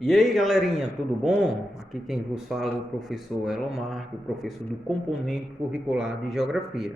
E aí, galerinha, tudo bom? Aqui quem vos fala é o professor Elomar, o professor do componente curricular de Geografia.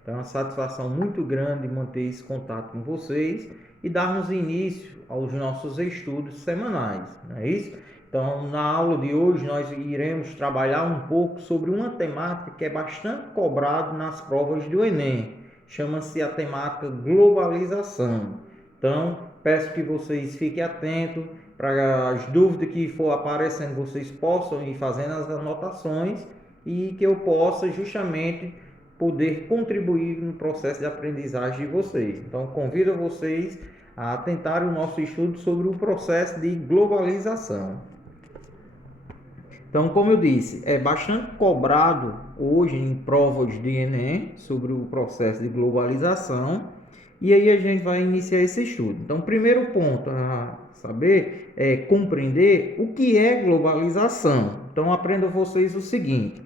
Então é uma satisfação muito grande manter esse contato com vocês e darmos início aos nossos estudos semanais, não é isso? Então, na aula de hoje, nós iremos trabalhar um pouco sobre uma temática que é bastante cobrada nas provas do Enem. Chama-se a temática globalização. Então, peço que vocês fiquem atentos para as dúvidas que for aparecendo, vocês possam ir fazendo as anotações e que eu possa justamente poder contribuir no processo de aprendizagem de vocês. Então, convido vocês a tentarem o nosso estudo sobre o processo de globalização. Então, como eu disse, é bastante cobrado hoje em provas de Enem sobre o processo de globalização. E aí a gente vai iniciar esse estudo. Então, o primeiro ponto a saber é compreender o que é globalização. Então, aprenda vocês o seguinte: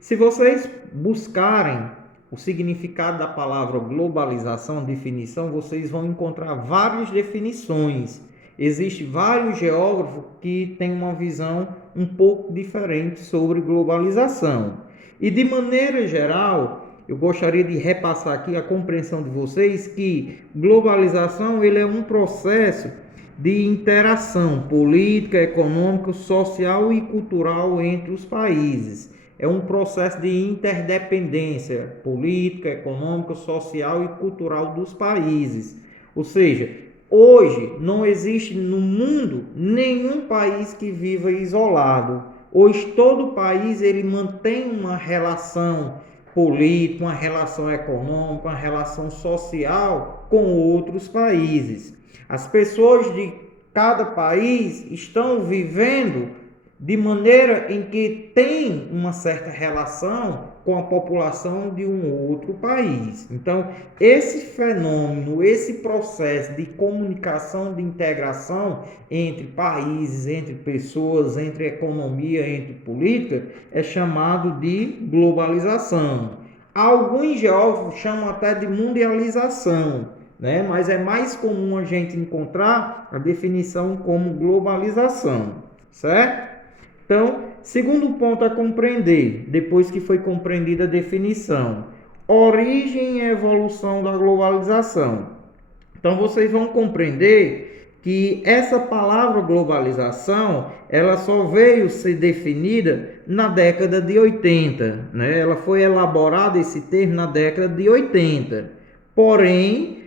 se vocês buscarem o significado da palavra globalização, definição, vocês vão encontrar várias definições. Existem vários geógrafos que têm uma visão um pouco diferente sobre globalização. E de maneira geral, eu gostaria de repassar aqui a compreensão de vocês que globalização ele é um processo de interação política, econômica, social e cultural entre os países. É um processo de interdependência política, econômica, social e cultural dos países. Ou seja, hoje não existe no mundo nenhum país que viva isolado. Hoje todo país ele mantém uma relação política, uma relação econômica, uma relação social com outros países. As pessoas de cada país estão vivendo de maneira em que tem uma certa relação com a população de um outro país. Então, esse fenômeno, esse processo de comunicação, de integração entre países, entre pessoas, entre economia, entre política, é chamado de globalização. Alguns geógrafos chamam até de mundialização, né? Mas é mais comum a gente encontrar a definição como globalização, certo? Então, segundo ponto a compreender, depois que foi compreendida a definição, origem e evolução da globalização. Então, vocês vão compreender que essa palavra globalização, ela só veio ser definida na década de 80, né? Ela foi elaborada esse termo na década de 80. Porém,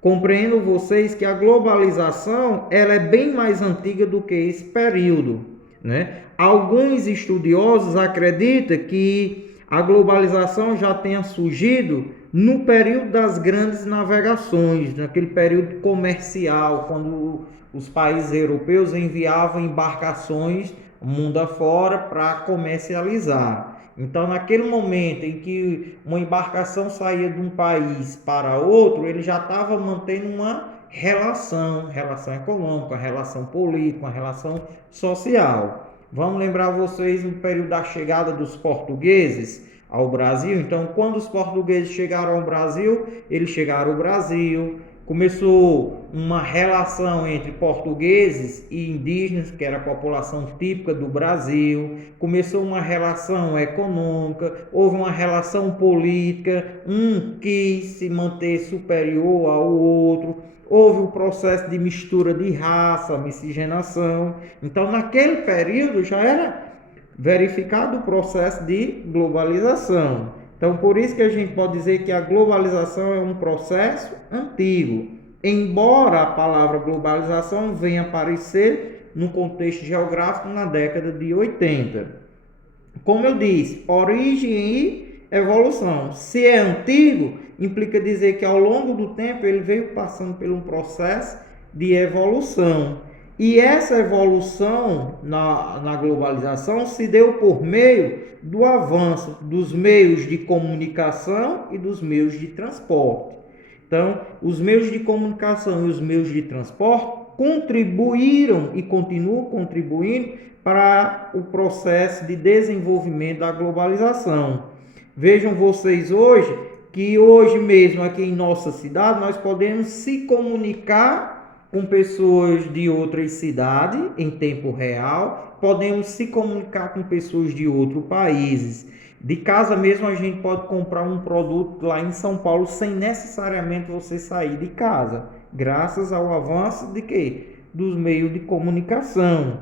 compreendo vocês que a globalização, ela é bem mais antiga do que esse período, né? Alguns estudiosos acreditam que a globalização já tenha surgido no período das grandes navegações, naquele período comercial, quando os países europeus enviavam embarcações mundo afora para comercializar. Então, naquele momento em que uma embarcação saía de um país para outro, ele já estava mantendo uma relação econômica, uma relação política, uma relação social. Vamos lembrar vocês no período da chegada dos portugueses ao Brasil. Então, quando os portugueses chegaram ao Brasil, eles chegaram ao Brasil, começou uma relação entre portugueses e indígenas, que era a população típica do Brasil, começou uma relação econômica, houve uma relação política, um quis se manter superior ao outro, houve o processo de mistura de raça, miscigenação. Então, naquele período já era verificado o processo de globalização. Então, por isso que a gente pode dizer que a globalização é um processo antigo, embora a palavra globalização venha aparecer no contexto geográfico na década de 80. Como eu disse, origem e evolução. Se é antigo, implica dizer que ao longo do tempo ele veio passando por um processo de evolução. E essa evolução na globalização se deu por meio do avanço dos meios de comunicação e dos meios de transporte. Então, os meios de comunicação e os meios de transporte contribuíram e continuam contribuindo para o processo de desenvolvimento da globalização. Vejam vocês que hoje mesmo aqui em nossa cidade nós podemos se comunicar com pessoas de outras cidades em tempo real, podemos se comunicar com pessoas de outros países. De casa mesmo a gente pode comprar um produto lá em São Paulo sem necessariamente você sair de casa, graças ao avanço de quê? Dos meios de comunicação.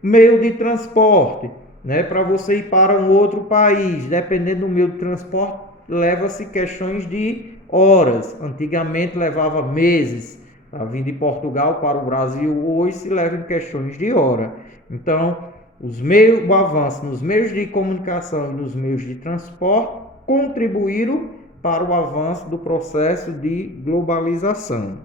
Meio de transporte, né? Para você ir para um outro país, dependendo do meio de transporte, leva-se questões de horas. Antigamente levava meses. Tá? Vindo de Portugal para o Brasil, hoje se leva em questões de hora. Então, o avanço nos meios de comunicação e nos meios de transporte contribuíram para o avanço do processo de globalização.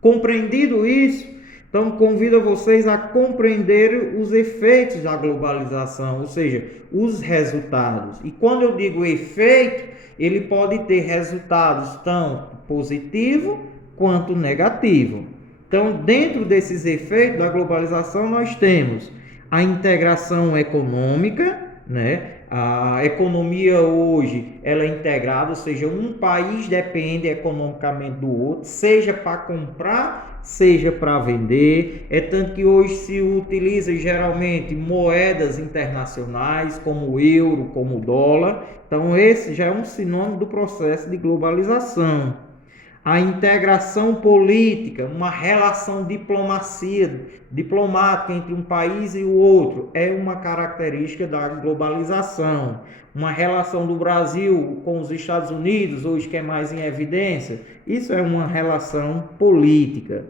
Compreendido isso, então convido vocês a compreender os efeitos da globalização, ou seja, os resultados. E quando eu digo efeito, ele pode ter resultados tanto positivos quanto negativos. Então, dentro desses efeitos da globalização, nós temos a integração econômica, né? A economia hoje ela é integrada, ou seja, um país depende economicamente do outro, seja para comprar, seja para vender. É tanto que hoje se utiliza geralmente moedas internacionais, como o euro, como o dólar. Então, esse já é um sinônimo do processo de globalização. A integração política, uma relação diplomática entre um país e o outro, é uma característica da globalização. Uma relação do Brasil com os Estados Unidos, hoje que é mais em evidência, isso é uma relação política.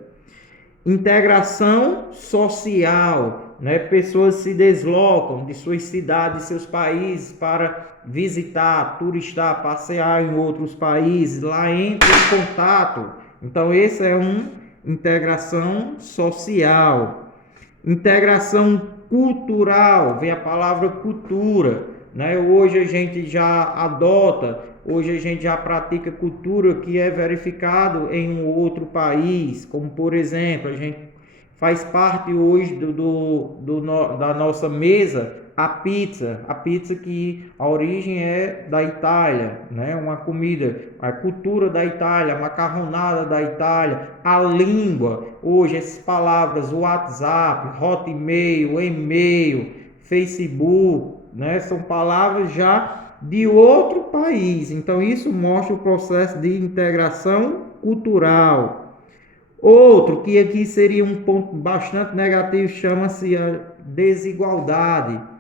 Integração social, né? Pessoas se deslocam de suas cidades, seus países para visitar, turistar, passear em outros países, lá entra em contato. Então, esse é uma integração social. Integração cultural, vem a palavra cultura, né? Hoje a gente já adota, hoje a gente já pratica cultura que é verificado em um outro país, como por exemplo, a gente faz parte hoje da nossa mesa a pizza que a origem é da Itália, né? Uma comida, a cultura da Itália, a macarronada da Itália, a língua, hoje essas palavras, WhatsApp, Hotmail, e-mail, Facebook, né? São palavras já de outro país. Então isso mostra o processo de integração cultural. Outro que aqui seria um ponto bastante negativo, chama-se a desigualdade.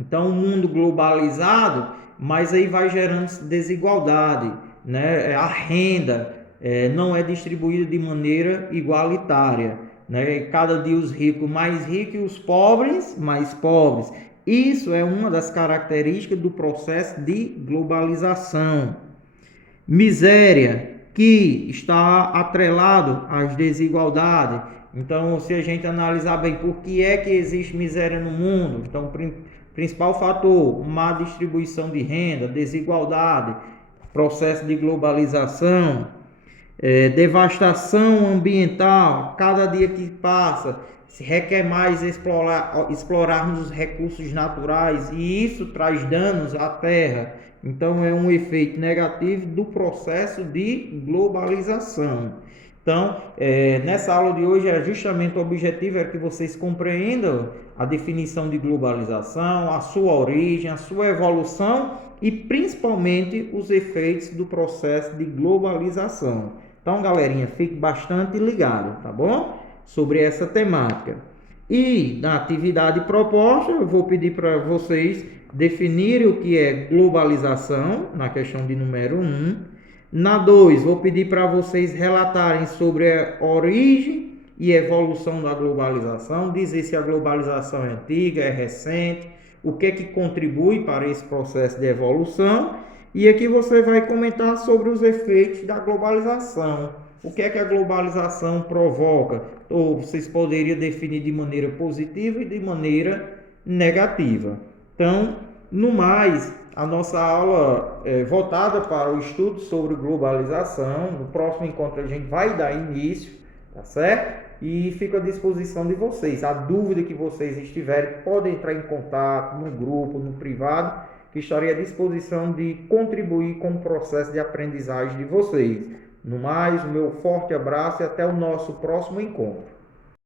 Então, um mundo globalizado, mas aí vai gerando desigualdade, né? A renda não é distribuída de maneira igualitária, né? Cada dia os ricos mais ricos e os pobres mais pobres. Isso é uma das características do processo de globalização. Miséria, que está atrelado às desigualdades. Então, se a gente analisar bem por que é que existe miséria no mundo, então, principal fator, má distribuição de renda, desigualdade, processo de globalização, devastação ambiental. Cada dia que passa, se requer mais explorarmos os recursos naturais e isso traz danos à terra. Então, é um efeito negativo do processo de globalização. Então, nessa aula de hoje, justamente o objetivo é que vocês compreendam a definição de globalização, a sua origem, a sua evolução e principalmente os efeitos do processo de globalização. Então, galerinha, fique bastante ligado, tá bom? Sobre essa temática. E na atividade proposta, eu vou pedir para vocês definirem o que é globalização, na questão de número 1. Na 2, vou pedir para vocês relatarem sobre a origem e evolução da globalização, dizer se a globalização é antiga, é recente, o que é que contribui para esse processo de evolução. E aqui você vai comentar sobre os efeitos da globalização. O que é que a globalização provoca? Ou vocês poderiam definir de maneira positiva e de maneira negativa. Então, no mais, a nossa aula é voltada para o estudo sobre globalização. No próximo encontro a gente vai dar início, tá certo? E fico à disposição de vocês. A dúvida que vocês estiverem, podem entrar em contato no grupo, no privado, que estarei à disposição de contribuir com o processo de aprendizagem de vocês. No mais, o meu forte abraço e até o nosso próximo encontro.